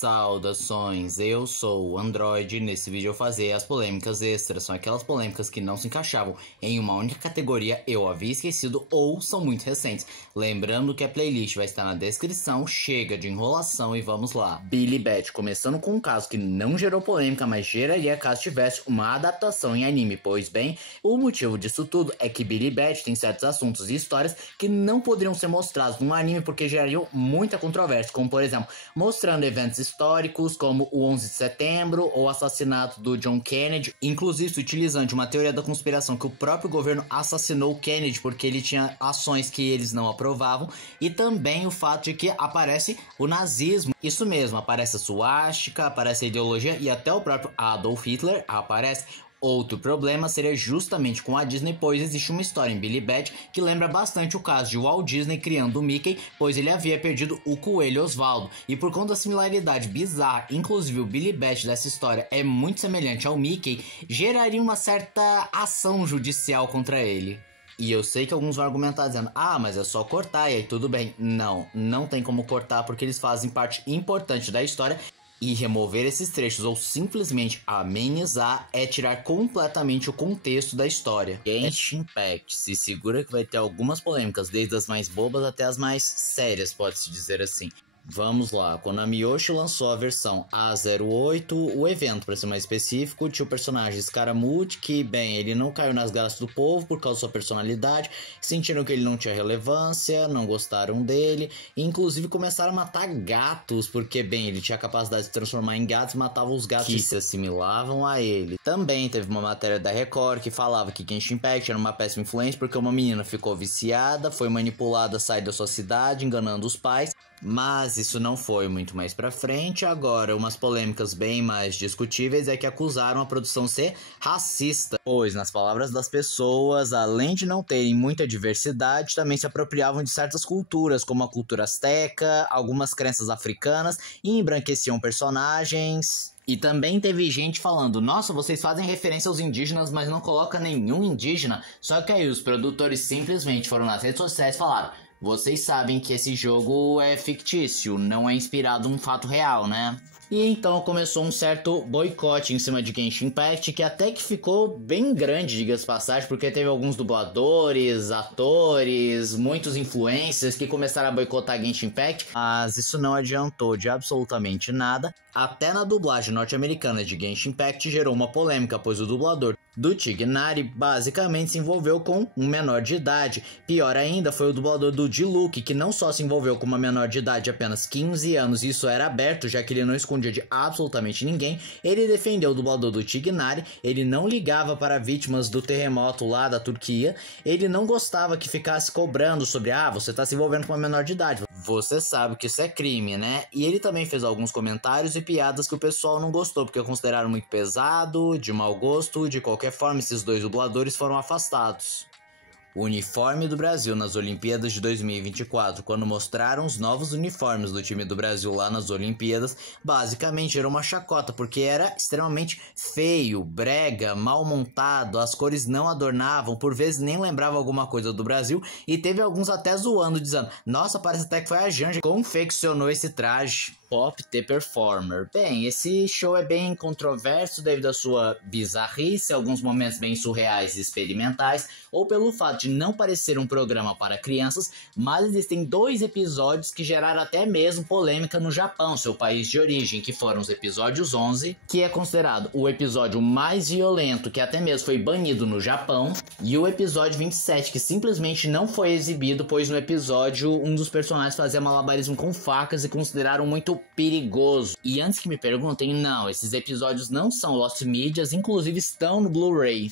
Saudações, eu sou o Android. Nesse vídeo eu vou fazer as polêmicas extras. São aquelas polêmicas que não se encaixavam em uma única categoria, eu havia esquecido ou são muito recentes. Lembrando que a playlist vai estar na descrição. Chega de enrolação e vamos lá. Billy Bat, começando com um caso que não gerou polêmica, mas geraria caso tivesse uma adaptação em anime. Pois bem, o motivo disso tudo é que Billy Bat tem certos assuntos e histórias que não poderiam ser mostrados no anime porque gerariam muita controvérsia, como por exemplo, mostrando eventos históricos como o 11 de setembro ou o assassinato do John Kennedy, inclusive utilizando uma teoria da conspiração que o próprio governo assassinou o Kennedy porque ele tinha ações que eles não aprovavam, e também o fato de que aparece o nazismo. Isso mesmo, aparece a suástica, aparece a ideologia e até o próprio Adolf Hitler aparece. Outro problema seria justamente com a Disney, pois existe uma história em Billy Bat que lembra bastante o caso de Walt Disney criando o Mickey, pois ele havia perdido o coelho Osvaldo. E por conta da similaridade bizarra, inclusive o Billy Bat dessa história é muito semelhante ao Mickey, geraria uma certa ação judicial contra ele. E eu sei que alguns vão argumentar dizendo, mas é só cortar e aí tudo bem. Não tem como cortar porque eles fazem parte importante da história. E remover esses trechos ou simplesmente amenizar é tirar completamente o contexto da história. Genshin Impact se segura que vai ter algumas polêmicas, desde as mais bobas até as mais sérias, pode-se dizer assim. Vamos lá, quando a Miyoshi lançou a versão A08, o evento, para ser mais específico, tinha o personagem Scaramouche, que, bem, ele não caiu nas graças do povo por causa da sua personalidade, sentiram que ele não tinha relevância, não gostaram dele, e inclusive começaram a matar gatos, porque, bem, ele tinha a capacidade de se transformar em gatos e matava os gatos que se assimilavam a ele. Também teve uma matéria da Record que falava que Genshin Impact era uma péssima influência porque uma menina ficou viciada, foi manipulada a sair da sua cidade, enganando os pais. Mas isso não foi muito mais pra frente. Agora, umas polêmicas bem mais discutíveis é que acusaram a produção ser racista, pois, nas palavras das pessoas, além de não terem muita diversidade, também se apropriavam de certas culturas, como a cultura asteca, algumas crenças africanas, e embranqueciam personagens. E também teve gente falando, nossa, vocês fazem referência aos indígenas, mas não coloca nenhum indígena. Só que aí os produtores simplesmente foram nas redes sociais e falaram, vocês sabem que esse jogo é fictício, não é inspirado em um fato real, né? E então começou um certo boicote em cima de Genshin Impact, que até que ficou bem grande, diga-se passagem, porque teve alguns dubladores, atores, muitos influencers que começaram a boicotar Genshin Impact, mas isso não adiantou de absolutamente nada. Até na dublagem norte-americana de Genshin Impact gerou uma polêmica, pois o dublador do Tighnari basicamente se envolveu com um menor de idade. Pior ainda foi o dublador do Diluc, que não só se envolveu com uma menor de idade de apenas 15 anos, isso era aberto, já que ele não escondia de absolutamente ninguém. Ele defendeu o dublador do Tighnari, ele não ligava para vítimas do terremoto lá da Turquia, ele não gostava que ficasse cobrando sobre, você tá se envolvendo com uma menor de idade, você sabe que isso é crime, né? E ele também fez alguns comentários e piadas que o pessoal não gostou, porque consideraram muito pesado, de mau gosto. De qualquer forma, esses dois dubladores foram afastados. O uniforme do Brasil nas Olimpíadas de 2024, quando mostraram os novos uniformes do time do Brasil lá nas Olimpíadas, basicamente era uma chacota, porque era extremamente feio, brega, mal montado, as cores não adornavam, por vezes nem lembrava alguma coisa do Brasil, e teve alguns até zoando, dizendo, nossa, parece até que foi a Janja que confeccionou esse traje. Pop The Performer. Bem, esse show é bem controverso devido à sua bizarrice, alguns momentos bem surreais e experimentais, ou pelo fato de não parecer um programa para crianças, mas existem dois episódios que geraram até mesmo polêmica no Japão, seu país de origem, que foram os episódios 11, que é considerado o episódio mais violento, que até mesmo foi banido no Japão, e o episódio 27, que simplesmente não foi exibido, pois no episódio um dos personagens fazia malabarismo com facas e consideraram muito perigoso. E antes que me perguntem, não, esses episódios não são Lost Medias, inclusive estão no Blu-ray.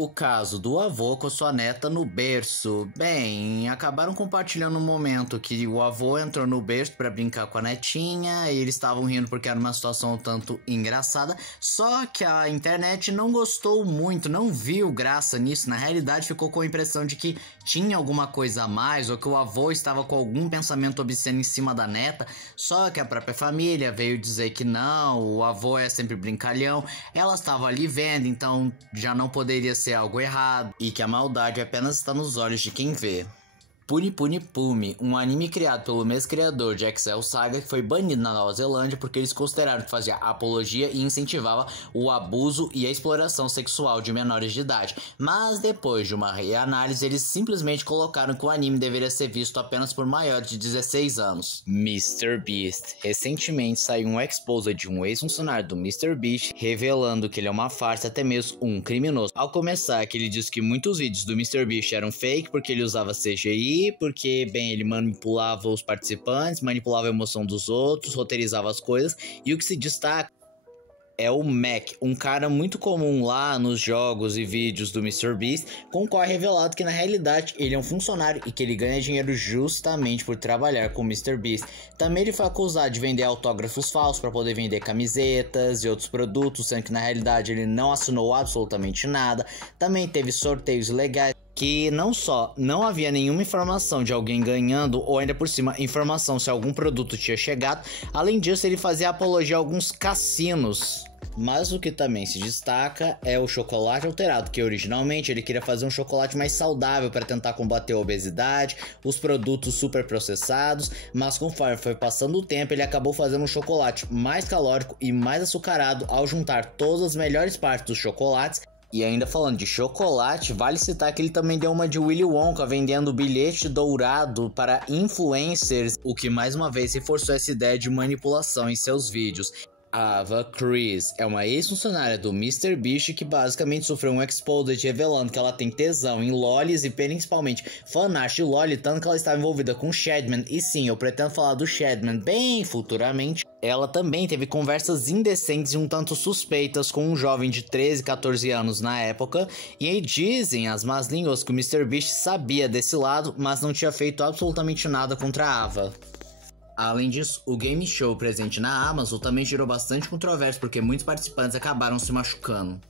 O caso do avô com sua neta no berço. Bem, acabaram compartilhando um momento que o avô entrou no berço para brincar com a netinha e eles estavam rindo porque era uma situação um tanto engraçada, só que a internet não gostou muito, não viu graça nisso. Na realidade ficou com a impressão de que tinha alguma coisa a mais ou que o avô estava com algum pensamento obsceno em cima da neta, só que a própria família veio dizer que não, o avô é sempre brincalhão, ela estava ali vendo, então já não poderia ser algo errado e que a maldade apenas está nos olhos de quem vê. Puni Puni Pumi, um anime criado pelo mesmo criador de Excel Saga, que foi banido na Nova Zelândia porque eles consideraram que fazia apologia e incentivava o abuso e a exploração sexual de menores de idade. Mas depois de uma reanálise, eles simplesmente colocaram que o anime deveria ser visto apenas por maiores de 16 anos. MrBeast. Recentemente saiu um expose de um ex-funcionário do MrBeast revelando que ele é uma farsa, até mesmo um criminoso. Ao começar, que ele disse que muitos vídeos do MrBeast eram fake porque ele usava CGI, porque, bem, ele manipulava os participantes, manipulava a emoção dos outros, roteirizava as coisas, e o que se destaca é o Mac, um cara muito comum lá nos jogos e vídeos do MrBeast, com o qual é revelado que na realidade ele é um funcionário e que ele ganha dinheiro justamente por trabalhar com o MrBeast. Também ele foi acusado de vender autógrafos falsos para poder vender camisetas e outros produtos, sendo que na realidade ele não assinou absolutamente nada. Também teve sorteios ilegais, que não só não havia nenhuma informação de alguém ganhando, ou ainda por cima informação se algum produto tinha chegado. Além disso, ele fazia apologia a alguns cassinos. Mas o que também se destaca é o chocolate alterado, que originalmente ele queria fazer um chocolate mais saudável para tentar combater a obesidade, os produtos super processados, mas conforme foi passando o tempo ele acabou fazendo um chocolate mais calórico e mais açucarado ao juntar todas as melhores partes dos chocolates. E ainda falando de chocolate, vale citar que ele também deu uma de Willy Wonka vendendo bilhete dourado para influencers, o que mais uma vez reforçou essa ideia de manipulação em seus vídeos. Ava Chris é uma ex-funcionária do MrBeast que basicamente sofreu um exposed revelando que ela tem tesão em lolis e principalmente fanart de loli, tanto que ela estava envolvida com Shadman. E sim, eu pretendo falar do Shadman bem futuramente. Ela também teve conversas indecentes e um tanto suspeitas com um jovem de 13, 14 anos na época. E aí dizem as más línguas que o MrBeast sabia desse lado, mas não tinha feito absolutamente nada contra a Ava. Além disso, o game show presente na Amazon também gerou bastante controvérsia porque muitos participantes acabaram se machucando.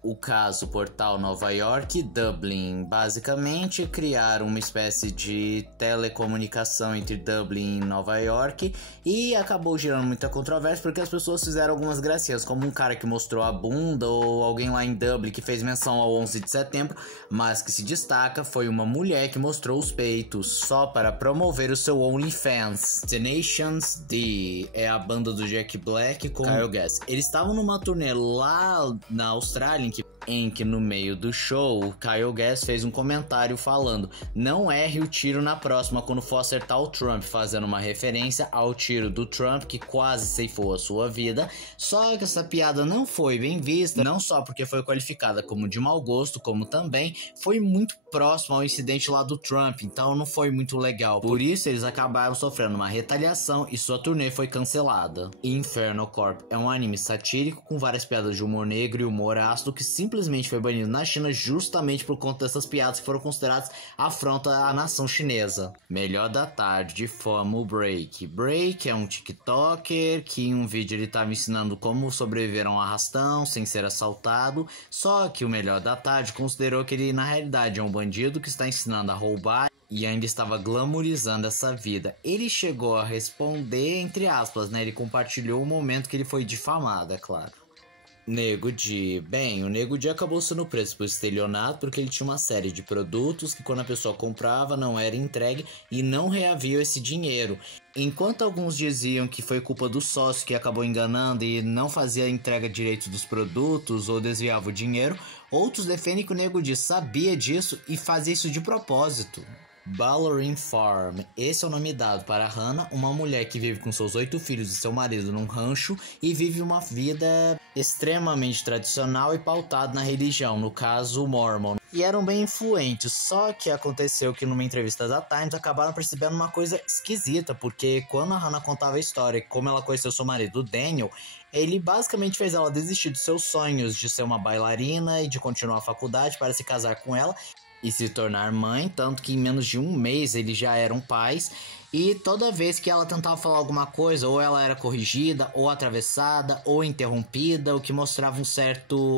O caso Portal Nova York e Dublin basicamente criaram uma espécie de telecomunicação entre Dublin e Nova York e acabou gerando muita controvérsia porque as pessoas fizeram algumas gracinhas, como um cara que mostrou a bunda ou alguém lá em Dublin que fez menção ao 11 de setembro, mas que se destaca foi uma mulher que mostrou os peitos só para promover o seu OnlyFans. Tenacious D é a banda do Jack Black com Kyle Gass. Eles estavam numa turnê lá na Austrália em que no meio do show, o Kyle Gass fez um comentário falando: não erre o tiro na próxima quando for acertar o Trump, fazendo uma referência ao tiro do Trump que quase ceifou a sua vida. Só que essa piada não foi bem vista, não só porque foi qualificada como de mau gosto, como também foi muito próximo ao incidente lá do Trump, então não foi muito legal. Por isso eles acabaram sofrendo uma retaliação e sua turnê foi cancelada. Inferno Corp é um anime satírico com várias piadas de humor negro e humor ácido que simplesmente foi banido na China justamente por conta dessas piadas que foram consideradas afronta à nação chinesa. Melhor da tarde de Famo Break. Break é um TikToker que em um vídeo ele estava ensinando como sobreviver a um arrastão sem ser assaltado, só que o Melhor da Tarde considerou que ele na realidade é um bandido que está ensinando a roubar e ainda estava glamourizando essa vida. Ele chegou a responder, entre aspas, né? Ele compartilhou o momento que ele foi difamado, é claro. Nego Di. Bem, o Nego Di acabou sendo preso por estelionato porque ele tinha uma série de produtos que quando a pessoa comprava não era entregue e não reaviam esse dinheiro. Enquanto alguns diziam que foi culpa do sócio que acabou enganando e não fazia a entrega direito dos produtos ou desviava o dinheiro, outros defendem que o Nego Di sabia disso e fazia isso de propósito. Ballerin Farm. Esse é o nome dado para Hannah, uma mulher que vive com seus 8 filhos e seu marido num rancho e vive uma vida extremamente tradicional e pautada na religião, no caso Mormon. E eram bem influentes, só que aconteceu que numa entrevista da Times acabaram percebendo uma coisa esquisita, porque quando a Hannah contava a história, como ela conheceu seu marido Daniel, ele basicamente fez ela desistir dos seus sonhos de ser uma bailarina e de continuar a faculdade para se casar com ela e se tornar mãe, tanto que em menos de um mês eles já eram pais. E toda vez que ela tentava falar alguma coisa, ou ela era corrigida, ou atravessada, ou interrompida, o que mostrava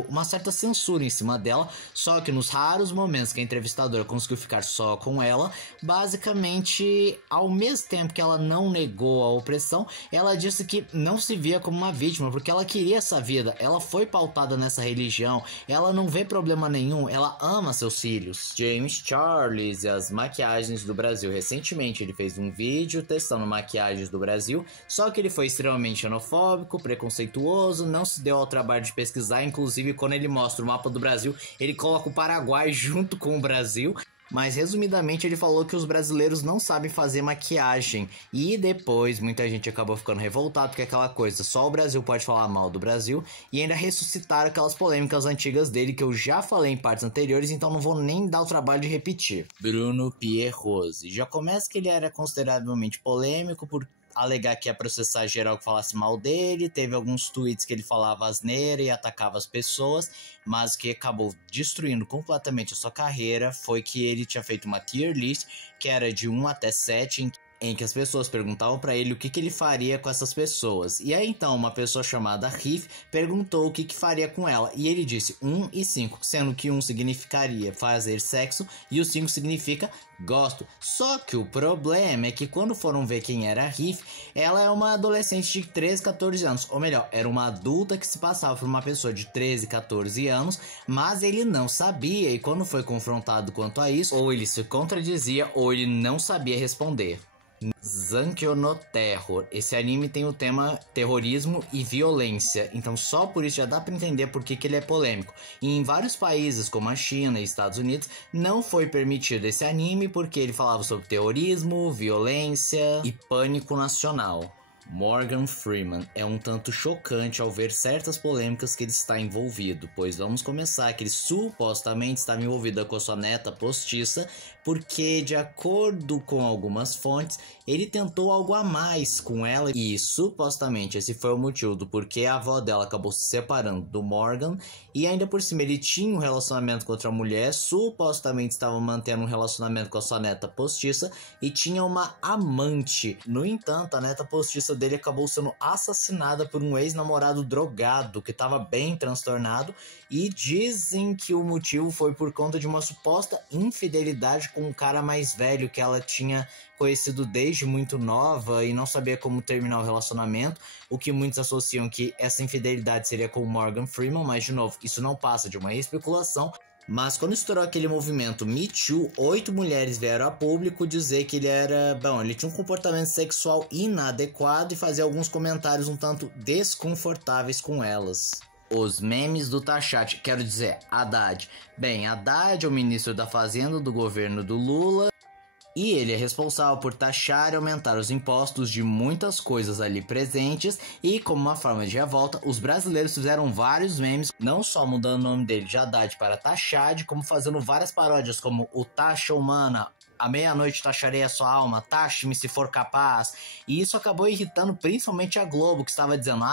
uma certa censura em cima dela. Só que nos raros momentos que a entrevistadora conseguiu ficar só com ela, basicamente, ao mesmo tempo que ela não negou a opressão, ela disse que não se via como uma vítima, porque ela queria essa vida, ela foi pautada nessa religião, ela não vê problema nenhum, ela ama seus filhos. James Charles e as maquiagens do Brasil. Recentemente ele fez um vídeo testando maquiagens do Brasil, só que ele foi extremamente xenofóbico, preconceituoso, não se deu ao trabalho de pesquisar, inclusive quando ele mostra o mapa do Brasil, ele coloca o Paraguai junto com o Brasil. Mas resumidamente ele falou que os brasileiros não sabem fazer maquiagem. E depois muita gente acabou ficando revoltado porque aquela coisa, só o Brasil pode falar mal do Brasil. E ainda ressuscitaram aquelas polêmicas antigas dele que eu já falei em partes anteriores, então não vou nem dar o trabalho de repetir. Bruno Pierrose. Já começa que ele era consideravelmente polêmico por alegar que ia processar geral que falasse mal dele, teve alguns tweets que ele falava asneira e atacava as pessoas, mas o que acabou destruindo completamente a sua carreira foi que ele tinha feito uma tier list que era de 1 até 7, em que as pessoas perguntavam pra ele o que ele faria com essas pessoas. E aí então uma pessoa chamada Riff perguntou o que faria com ela, e ele disse 1 e 5, sendo que 1 significaria fazer sexo e o 5 significa gosto. Só que o problema é que quando foram ver quem era a Riff, ela é uma adolescente de 13, 14 anos, ou melhor, era uma adulta que se passava por uma pessoa de 13, 14 anos, mas ele não sabia, e quando foi confrontado quanto a isso, ou ele se contradizia ou ele não sabia responder. Zankyo no Terror. Esse anime tem o tema terrorismo e violência, então só por isso já dá pra entender por que ele é polêmico. E em vários países como a China e Estados Unidos não foi permitido esse anime porque ele falava sobre terrorismo, violência e pânico nacional. Morgan Freeman é um tanto chocante ao ver certas polêmicas que ele está envolvido, pois vamos começar que ele supostamente estava envolvido com a sua neta postiça, porque de acordo com algumas fontes, ele tentou algo a mais com ela e supostamente esse foi o motivo do porquê a avó dela acabou se separando do Morgan, e ainda por cima ele tinha um relacionamento com outra mulher, supostamente estava mantendo um relacionamento com a sua neta postiça e tinha uma amante. No entanto, a neta postiça dele acabou sendo assassinada por um ex-namorado drogado que estava bem transtornado, e dizem que o motivo foi por conta de uma suposta infidelidade com um cara mais velho que ela tinha conhecido desde muito nova e não sabia como terminar o relacionamento, o que muitos associam que essa infidelidade seria com o Morgan Freeman, mas de novo, isso não passa de uma especulação. Mas quando estourou aquele movimento Me Too, 8 mulheres vieram a público dizer que ele tinha um comportamento sexual inadequado e fazia alguns comentários um tanto desconfortáveis com elas. Os memes do Tachat, quero dizer, Haddad. Bem, Haddad é o ministro da Fazenda do governo do Lula e ele é responsável por taxar e aumentar os impostos de muitas coisas ali presentes, e como uma forma de revolta, os brasileiros fizeram vários memes, não só mudando o nome dele de Haddad para Tachad, como fazendo várias paródias como o Taxa Humana, à meia-noite taxarei a sua alma, taxe-me se for capaz. E isso acabou irritando principalmente a Globo, que estava dizendo,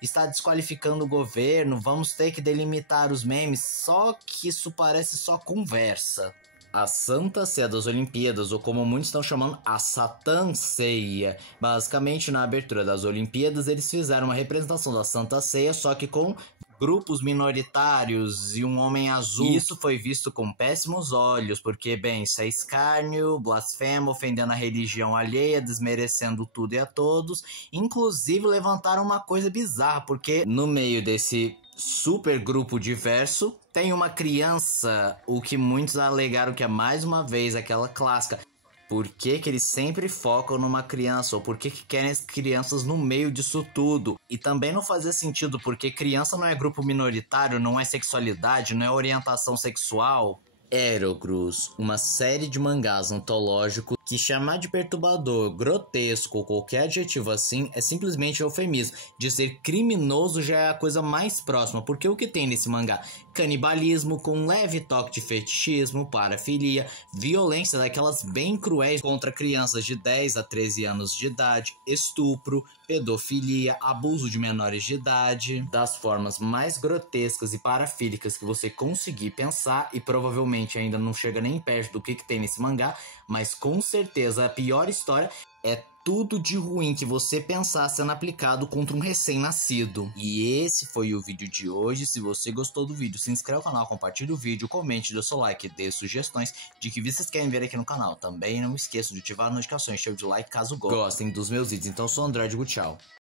está desqualificando o governo, vamos ter que delimitar os memes. Só que isso parece só conversa. A Santa Ceia das Olimpíadas, ou como muitos estão chamando, a Satã Ceia. Basicamente, na abertura das Olimpíadas, eles fizeram uma representação da Santa Ceia, só que com grupos minoritários e um homem azul. E isso foi visto com péssimos olhos, porque, bem, isso é escárnio, blasfemo, ofendendo a religião alheia, desmerecendo tudo e a todos. Inclusive, levantaram uma coisa bizarra, porque no meio desse super grupo diverso tem uma criança, o que muitos alegaram que é mais uma vez aquela clássica. Por que que eles sempre focam numa criança? Ou por que que querem as crianças no meio disso tudo? E também não fazia sentido, porque criança não é grupo minoritário, não é sexualidade, não é orientação sexual. Aerocruz, uma série de mangás antológicos que chamar de perturbador, grotesco ou qualquer adjetivo assim é simplesmente eufemismo. Dizer criminoso já é a coisa mais próxima, porque o que tem nesse mangá? Canibalismo com um leve toque de fetichismo, parafilia, violência daquelas bem cruéis contra crianças de 10 a 13 anos de idade, estupro, pedofilia, abuso de menores de idade, das formas mais grotescas e parafílicas que você conseguir pensar, e provavelmente ainda não chega nem perto do que tem nesse mangá, mas com certeza certeza a pior história é tudo de ruim que você pensar sendo aplicado contra um recém-nascido. E esse foi o vídeo de hoje. Se você gostou do vídeo, se inscreva no canal, compartilhe o vídeo, comente, dê seu like, dê sugestões de que vocês querem ver aqui no canal. Também não esqueça de ativar as notificações, show de like caso gostem dos meus vídeos. Então eu sou o Android, tchau.